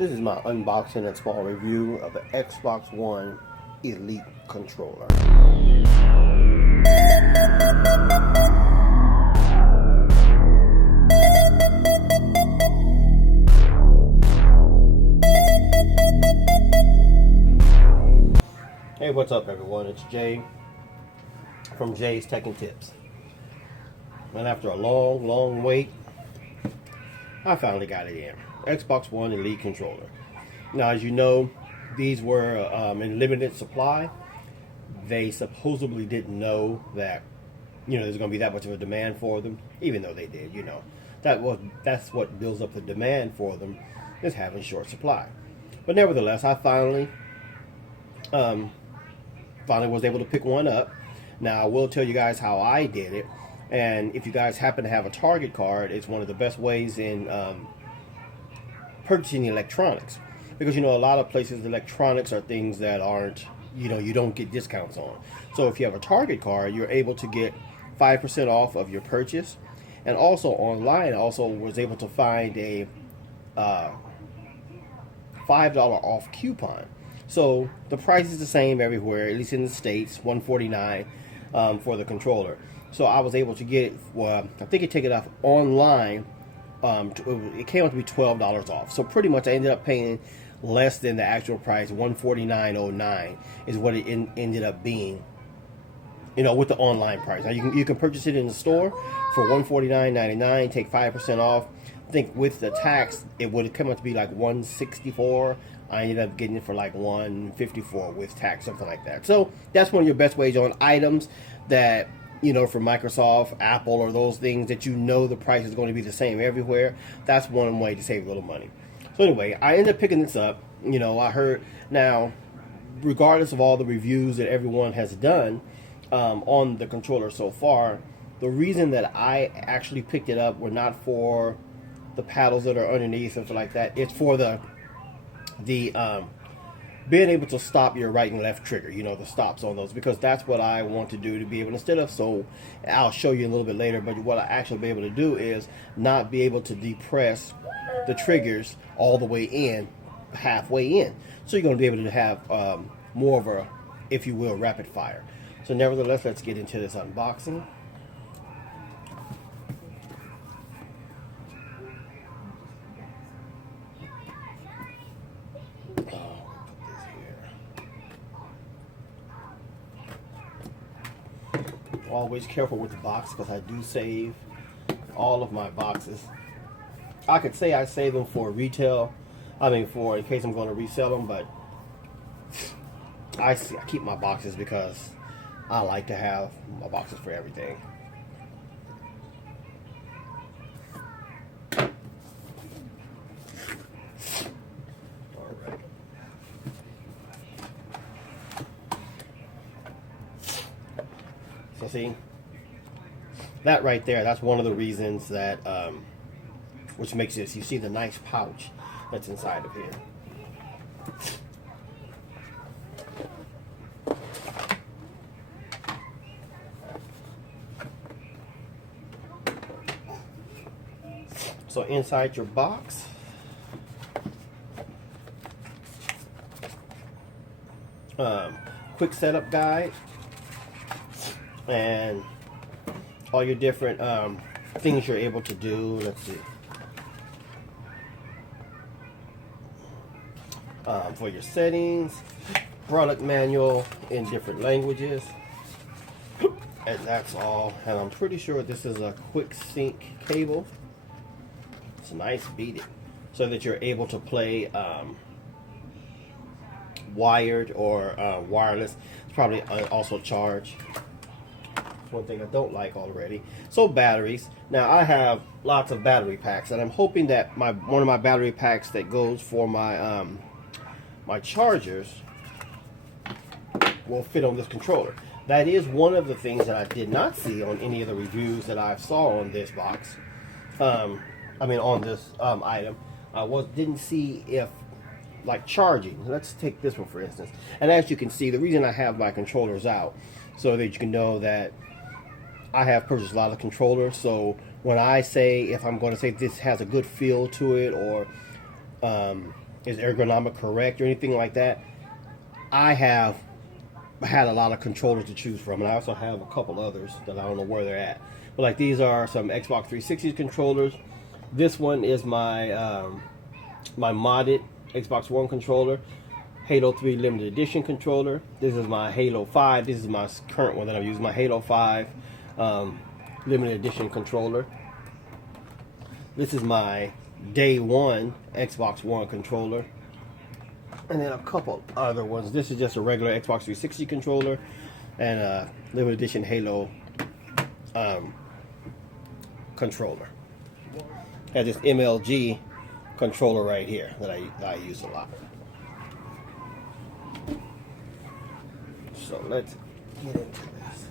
This is my unboxing and small review of the Xbox One Elite controller. Hey, what's up everyone? It's Jay from Jay's Tech and Tips. And after a long wait, I finally got it in. Xbox One Elite controller. Now, as you know, these were in limited supply. They supposedly didn't know that, there's going to be that much of a demand for them, even though they did. That's what builds up the demand for them, is having short supply. But nevertheless, I finally was able to pick one up. Now, I will tell you guys how I did it. And if you guys happen to have a Target card, it's one of the best ways in purchasing electronics. Because, a lot of places, electronics are things that aren't, you don't get discounts on. So if you have a Target card, you're able to get 5% off of your purchase. And also online, I also was able to find a $5 off coupon. So the price is the same everywhere, at least in the States, $149 for the controller. So I was able to get it, I think it take it off online. It came out to be $12 off. So pretty much I ended up paying less than the actual price. $149.09 is what it ended up being, with the online price. Now you can purchase it in the store for $149.99, take 5% off. I think with the tax, it would have come out to be like $164. I ended up getting it for like $154 with tax, something like that. So that's one of your best ways on items that, for Microsoft, Apple, or those things that the price is going to be the same everywhere. That's one way to save a little money. So anyway, I ended up picking this up. I heard, now, regardless of all the reviews that everyone has done on the controller so far, the reason that I actually picked it up were not for the paddles that are underneath, something like that. It's for the being able to stop your right and left trigger, the stops on those, because that's what I want to do, to be able to, instead of, so I'll show you a little bit later, but what I actually be able to do is not be able to depress the triggers all the way in, halfway in. So you're going to be able to have more of a, if you will, rapid fire. So nevertheless, let's get into this unboxing. Always careful with the box, because I do save all of my boxes. I could say I save them for retail, for in case I'm going to resell them, but I keep my boxes because I like to have my boxes for everything. So see, that right there, that's one of the reasons that, which makes this, you see the nice pouch that's inside of here. So inside your box, quick setup guide, and all your different things you're able to do. Let's see. For your settings, product manual in different languages, and that's all. And I'm pretty sure this is a quick sync cable. It's nice, beat it, so that you're able to play wired or wireless. It's probably also charged. One thing I don't like already. So batteries. Now I have lots of battery packs, and I'm hoping that one of my battery packs that goes for my my chargers will fit on this controller. That is one of the things that I did not see on any of the reviews that I saw on this box. On this item. I didn't see if, like, charging. Let's take this one for instance. And as you can see, the reason I have my controllers out, so that you can know that I have purchased a lot of controllers. So when I say, if I'm going to say this has a good feel to it, or is ergonomic correct or anything like that. I have had a lot of controllers to choose from, and I also have a couple others that I don't know where they're at. But like these are some Xbox 360 controllers. This one is my my modded Xbox One controller. Halo 3 limited edition controller. This is my Halo 5. This is my current one that I'm using, my Halo 5 limited edition controller. This is my day one Xbox One controller. And then a couple other ones. This is just a regular Xbox 360 controller and a limited edition Halo controller. Has this MLG controller right here that I use a lot. So let's get into this.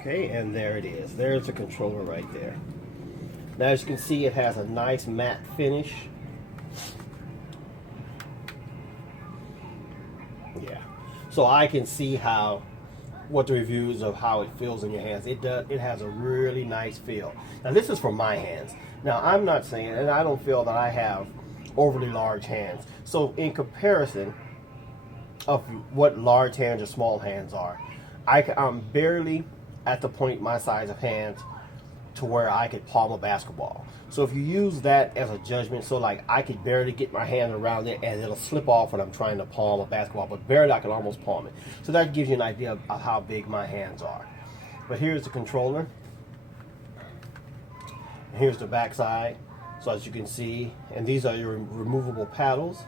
Okay, and there it is. There's the controller right there. Now, as you can see, it has a nice matte finish. Yeah. So I can see what the reviews of how it feels in your hands. It has a really nice feel. Now, this is for my hands. Now, I'm not saying, and I don't feel that I have overly large hands. So in comparison of what large hands or small hands are, I'm barely at the point my size of hands to where I could palm a basketball. So if you use that as a judgment, so like I could barely get my hand around it and it'll slip off when I'm trying to palm a basketball, but barely I can almost palm it. So that gives you an idea of how big my hands are. But here's the controller. Here's the back side. So as you can see, and these are your removable paddles.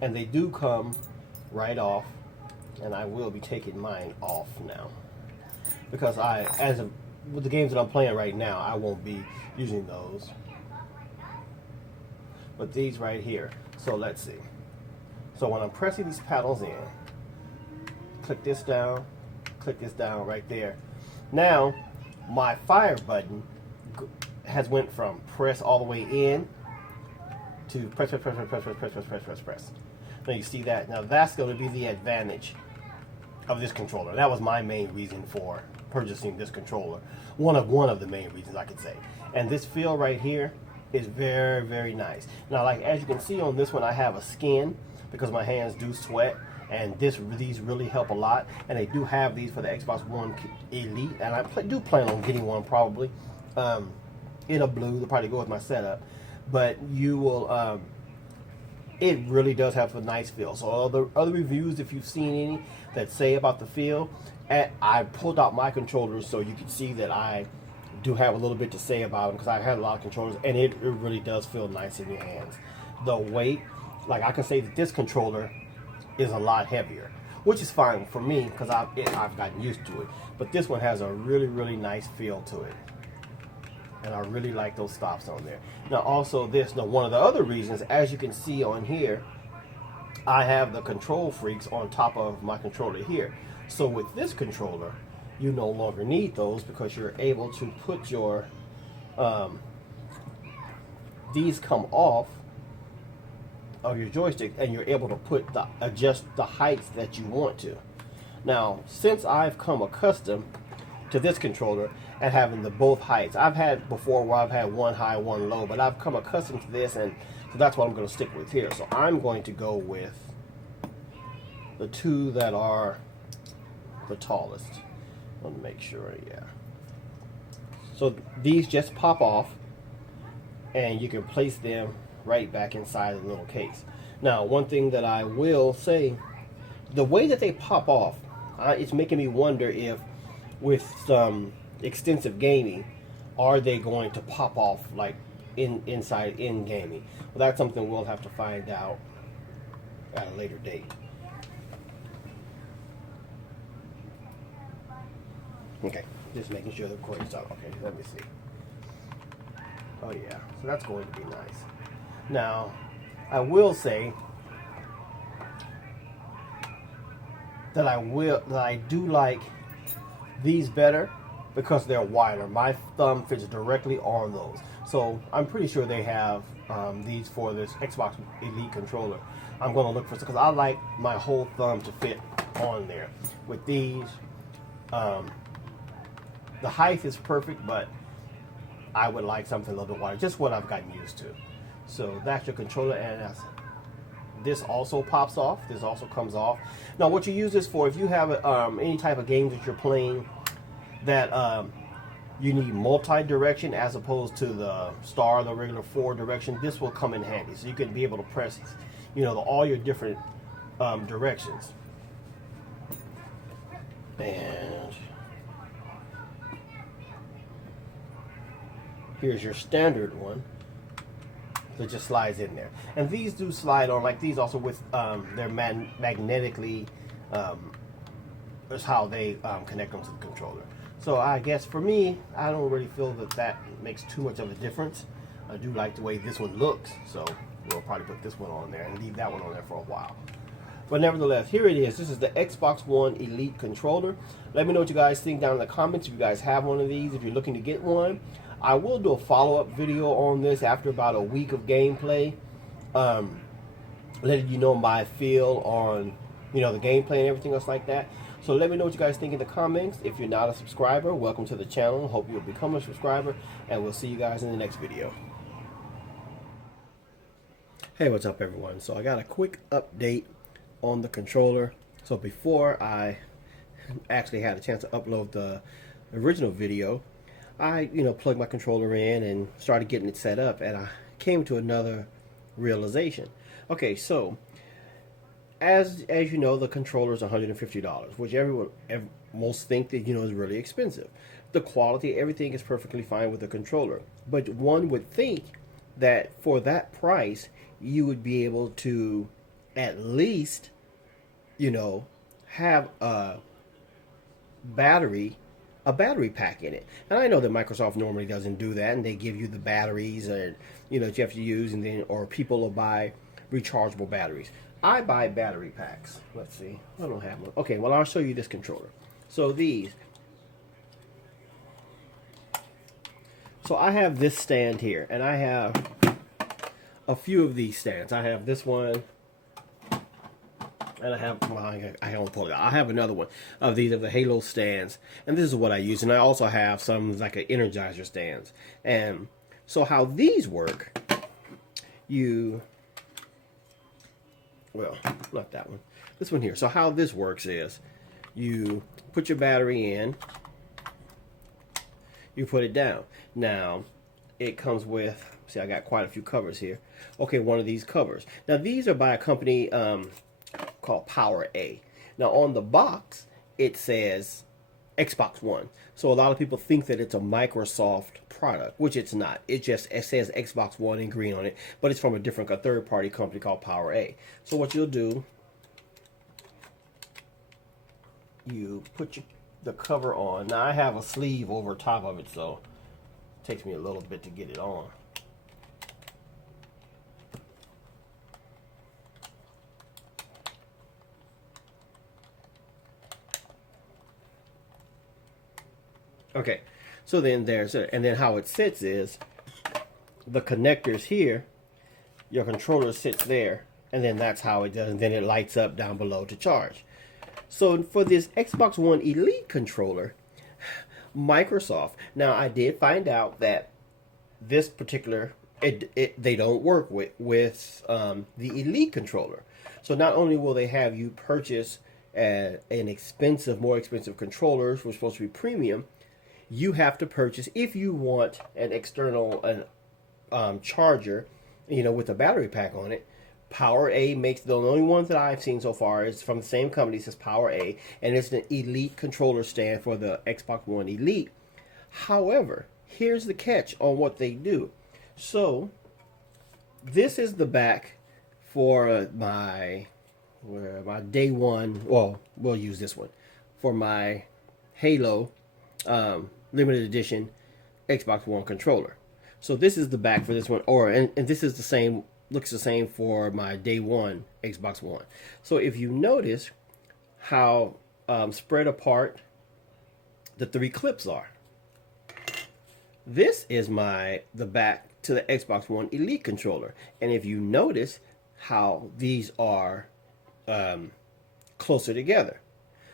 And they do come right off. And I will be taking mine off now. Because with the games that I'm playing right now, I won't be using those. But these right here. So let's see. So when I'm pressing these paddles in, click this down right there. Now, my fire button has went from press all the way in to press. Now you see that. Now that's going to be the advantage of this controller. That was my main reason for purchasing this controller. One of the main reasons I could say. And this feel right here is very, very nice. Now, like as you can see on this one, I have a skin because my hands do sweat, and these really help a lot. And they do have these for the Xbox One Elite, and I do plan on getting one probably in a blue. They'll probably go with my setup, but you will. It really does have a nice feel. So other reviews, if you've seen any that say about the feel, I pulled out my controllers so you can see that I do have a little bit to say about them because I've had a lot of controllers, and it really does feel nice in your hands. The weight, like I can say that this controller is a lot heavier, which is fine for me because I've gotten used to it. But this one has a really, really nice feel to it. And I really like those stops on there. Now also one of the other reasons, as you can see on here, I have the control freaks on top of my controller here. So with this controller, you no longer need those because you're able to put your, these come off of your joystick and you're able to adjust the heights that you want to. Now, since I've come accustomed to this controller and having the both heights. I've had before where I've had one high, one low, but I've come accustomed to this, and so that's what I'm going to stick with here. So I'm going to go with the two that are the tallest. I want to make sure, yeah. So these just pop off, and you can place them right back inside the little case. Now, one thing that I will say, the way that they pop off, it's making me wonder if with some extensive gaming, are they going to pop off like inside in gaming? Well, that's something we'll have to find out at a later date. Okay, just making sure the recording's on. Okay, let me see. Oh yeah, so that's going to be nice. Now, I will say that I do like these better because they're wider. My thumb fits directly on those. So I'm pretty sure they have these for this Xbox Elite controller. I'm going to look for, because I like my whole thumb to fit on there. With these, The height is perfect, but I would like something a little bit wider, just what I've gotten used to. So that's your controller, and this also pops off. This also comes off. Now, what you use this for, if you have any type of games that you're playing that you need multi-direction as opposed to the regular 4 direction, this will come in handy. So you can be able to press, all your different directions. And here's your standard one. So it just slides in there. And these do slide on, like these also with, they're magnetically, that's how they connect them to the controller. So I guess for me, I don't really feel that makes too much of a difference. I do like the way this one looks, so we'll probably put this one on there and leave that one on there for a while. But nevertheless, here it is. This is the Xbox One Elite controller. Let me know what you guys think down in the comments if you guys have one of these, if you're looking to get one. I will do a follow-up video on this after about a week of gameplay, letting you know my feel on the gameplay and everything else like that. So let me know what you guys think in the comments. If you're not a subscriber, welcome to the channel. Hope you'll become a subscriber, and we'll see you guys in the next video. Hey, what's up everyone? So I got a quick update on the controller. So before I actually had a chance to upload the original video, I plugged my controller in and started getting it set up, and I came to another realization. Okay, so as you know, the controller is $150, which most think that is really expensive. The quality, everything is perfectly fine with the controller, but one would think that for that price you would be able to at least have a battery pack in it. And I know that Microsoft normally doesn't do that, and they give you the batteries that you have to use, and then or people will buy rechargeable batteries. I buy battery packs. Let's see, I don't have one. Okay, well, I'll show you this controller. So I have this stand here, and I have a few of these stands. I have this one, and I have, I don't pull it out. I have another one of these of the Halo stands, and this is what I use. And I also have some like an Energizer stands. And so how these work, well, not that one, this one here. So how this works is, you put your battery in, you put it down. Now, it comes with, see, I got quite a few covers here. Okay, one of these covers. Now, these are by a company called PowerA. Now, on the box, it says Xbox One. So a lot of people think that it's a Microsoft product, which it's not. It says Xbox One in green on it, but it's from a third-party company called PowerA. So what you'll do, you put the cover on. Now I have a sleeve over top of it, so it takes me a little bit to get it on. Okay, so then there's it, and then how it sits is the connectors here, your controller sits there, and then that's how it does, and then it lights up down below to charge. So for this Xbox One Elite controller, Microsoft, now I did find out that this particular, they don't work with the Elite controller. So not only will they have you purchase more expensive controllers, which are supposed to be premium, you have to purchase, if you want an external charger, with a battery pack on it. PowerA makes, the only ones that I've seen so far is from the same company, says PowerA, and it's an Elite controller stand for the Xbox One Elite. However, here's the catch on what they do. So this is the back for my day one. Well, we'll use this one for my Halo limited edition Xbox One controller. So this is the back for this one, and this is the same, looks the same for my day one Xbox One. So if you notice how spread apart the 3 clips are, this is the back to the Xbox One Elite controller. And if you notice how these are closer together.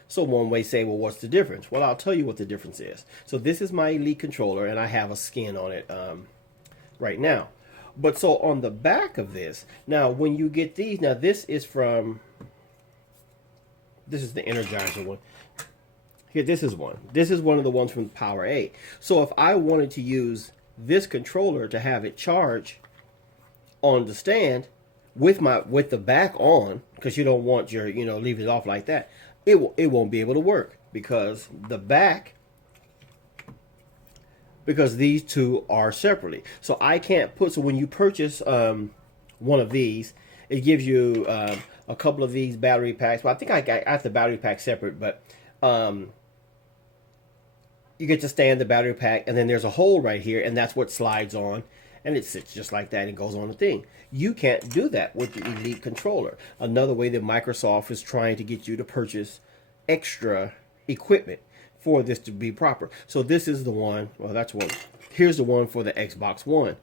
So one may say, well, what's the difference? Well, I'll tell you what the difference is. So this is my Elite controller, and I have a skin on it right now. But so on the back of this, now when you get these, now this is the Energizer one. Here, this is one. This is one of the ones from PowerA. So if I wanted to use this controller to have it charge on the stand with the back on, because you don't want your, leave it off like that, it won't be able to work because the back, because these two are separately. So I can't put, so when you purchase one of these, it gives you a couple of these battery packs. Well, I think I got the battery pack separate, but you get to stand the battery pack, and then there's a hole right here, and that's what slides on, and it sits just like that and goes on the thing. You can't do that with the Elite controller. Another way that Microsoft is trying to get you to purchase extra equipment for this to be proper. So this is the one, well, that's one. Here's the one for the Xbox One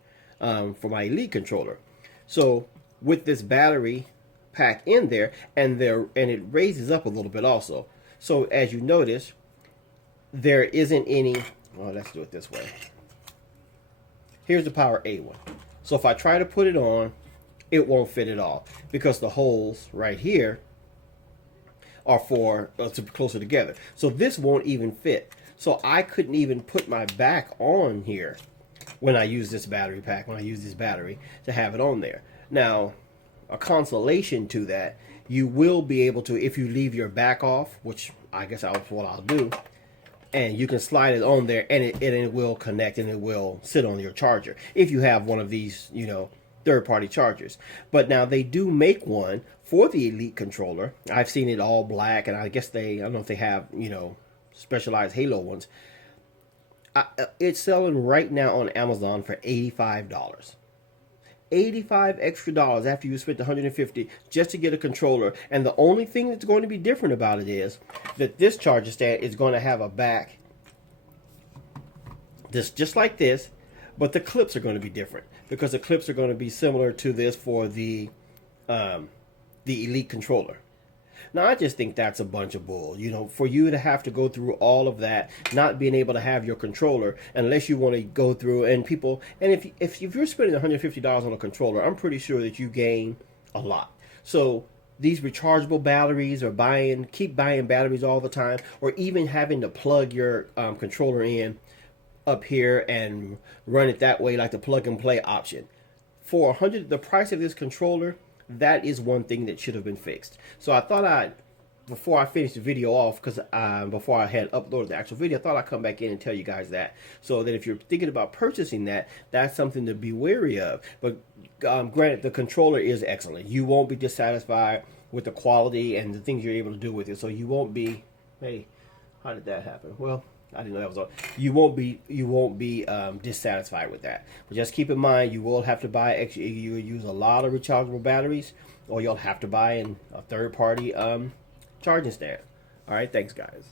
for my Elite controller. So with this battery pack in there, and it raises up a little bit also. So as you notice, there isn't any, well, let's do it this way. Here's the PowerA one. So if I try to put it on, it won't fit at all because the holes right here are for closer together. So this won't even fit. So I couldn't even put my back on here when I use this battery pack, when I use this battery to have it on there. Now, a consolation to that, you will be able to, if you leave your back off, which I guess that's what I'll do, and you can slide it on there, and it will connect, and it will sit on your charger if you have one of these, third-party chargers. But now they do make one for the Elite controller. I've seen it all black, and I guess I don't know if they have, specialized Halo ones. It's selling right now on Amazon for $85. $85 extra after you spent $150 just to get a controller. And the only thing that's going to be different about it is that this charger stand is going to have a back just like this, but the clips are going to be different because the clips are going to be similar to this for the Elite controller. Now, I just think that's a bunch of bull. For you to have to go through all of that, not being able to have your controller, unless you want to go through, and if you're spending $150 on a controller, I'm pretty sure that you gain a lot. So these rechargeable batteries, or keep buying batteries all the time, or even having to plug your controller in up here and run it that way, like the plug and play option. For the price of this controller, that is one thing that should have been fixed. So I thought before I finish the video off, because before I had uploaded the actual video, I thought I'd come back in and tell you guys that, so that if you're thinking about purchasing that, that's something to be wary of. But granted, the controller is excellent. You won't be dissatisfied with the quality and the things you're able to do with it. So you won't be, hey, how did that happen? Well, I didn't know that was on. You won't be dissatisfied with that. But just keep in mind, you will have to buy extra. You will use a lot of rechargeable batteries, or you'll have to buy a third-party charging stand. All right, thanks, guys.